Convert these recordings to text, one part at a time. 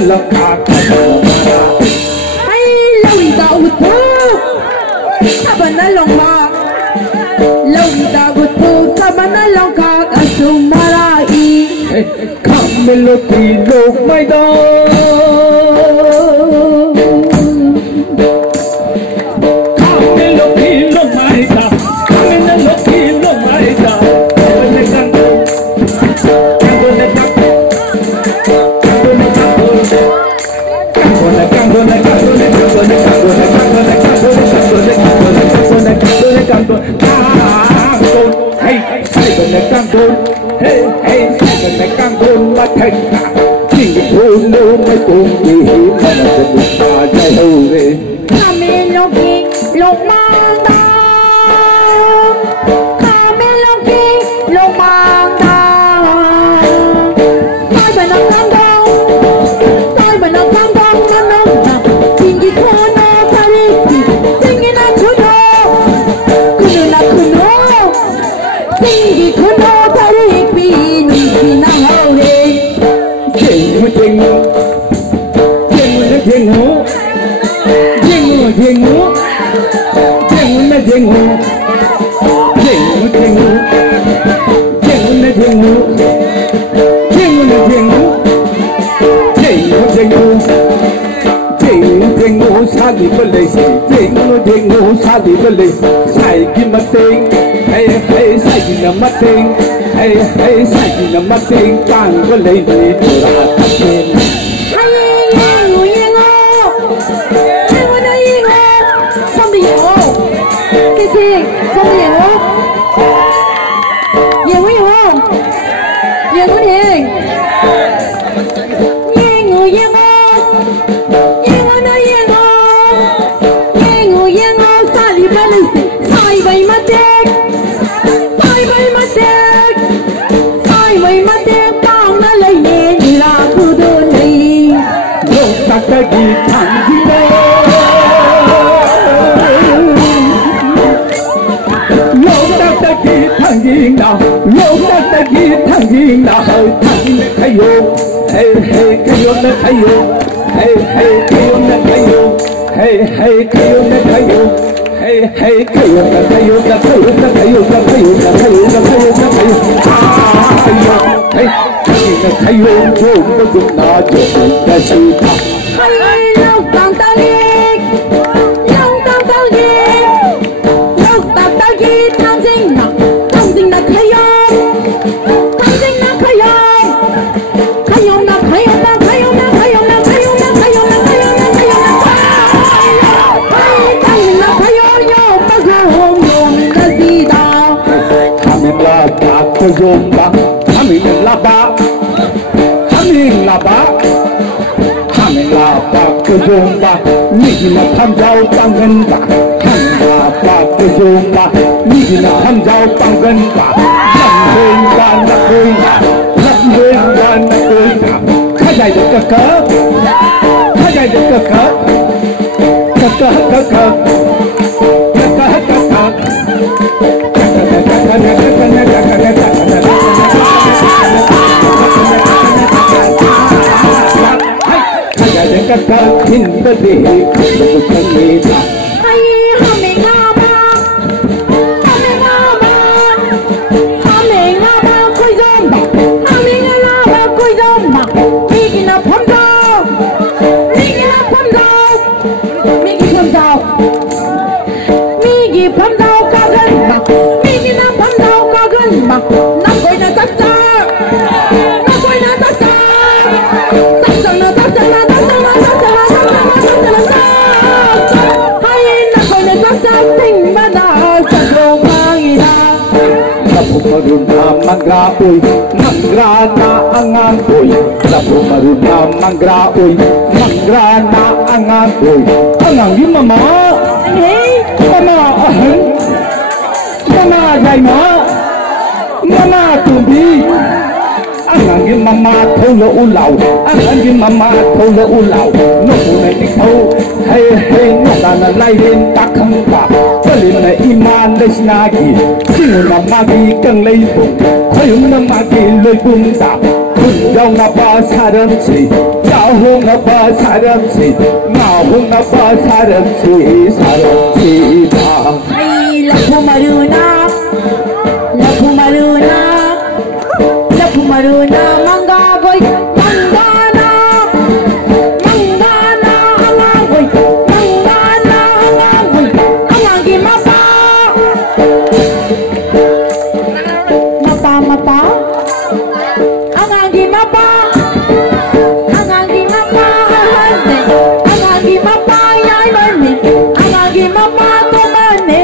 là cả hay lâu đau thô ta vẫn là lòng mà lâu đau thô ta vẫn là lòng cả asumari kamelo kilo mai do Mating càng có lấy đi là thật nhiên mama thâu lỗ lầu anh mama thâu lỗ lầu nó phụ này đi thâu hay nó là lai lên ta không cả cho nên là iman đây là gì chỉ muốn làm ma đi cần lấy bụng hay muốn làm ma đi lấy bụng ta 운정아빠 사람지 야홍아빠 사람지 나홍아빠 사람지 사람지다 Ay, lapu maruna, mangga boy, manggana, alang boy, alang gi mapa, alang gi mapa, yai mani, alang gi mapa to mani.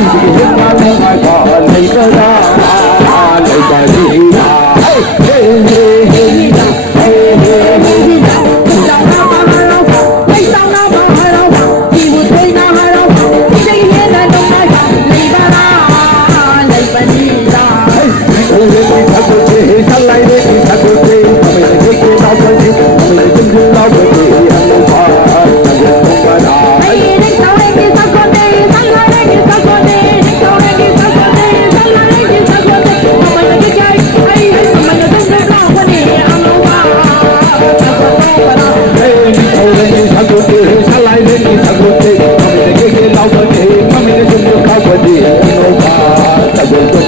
Hãy subscribe cho kênh Ghiền Mì Gõ để không bỏ lỡ những video hấp dẫn.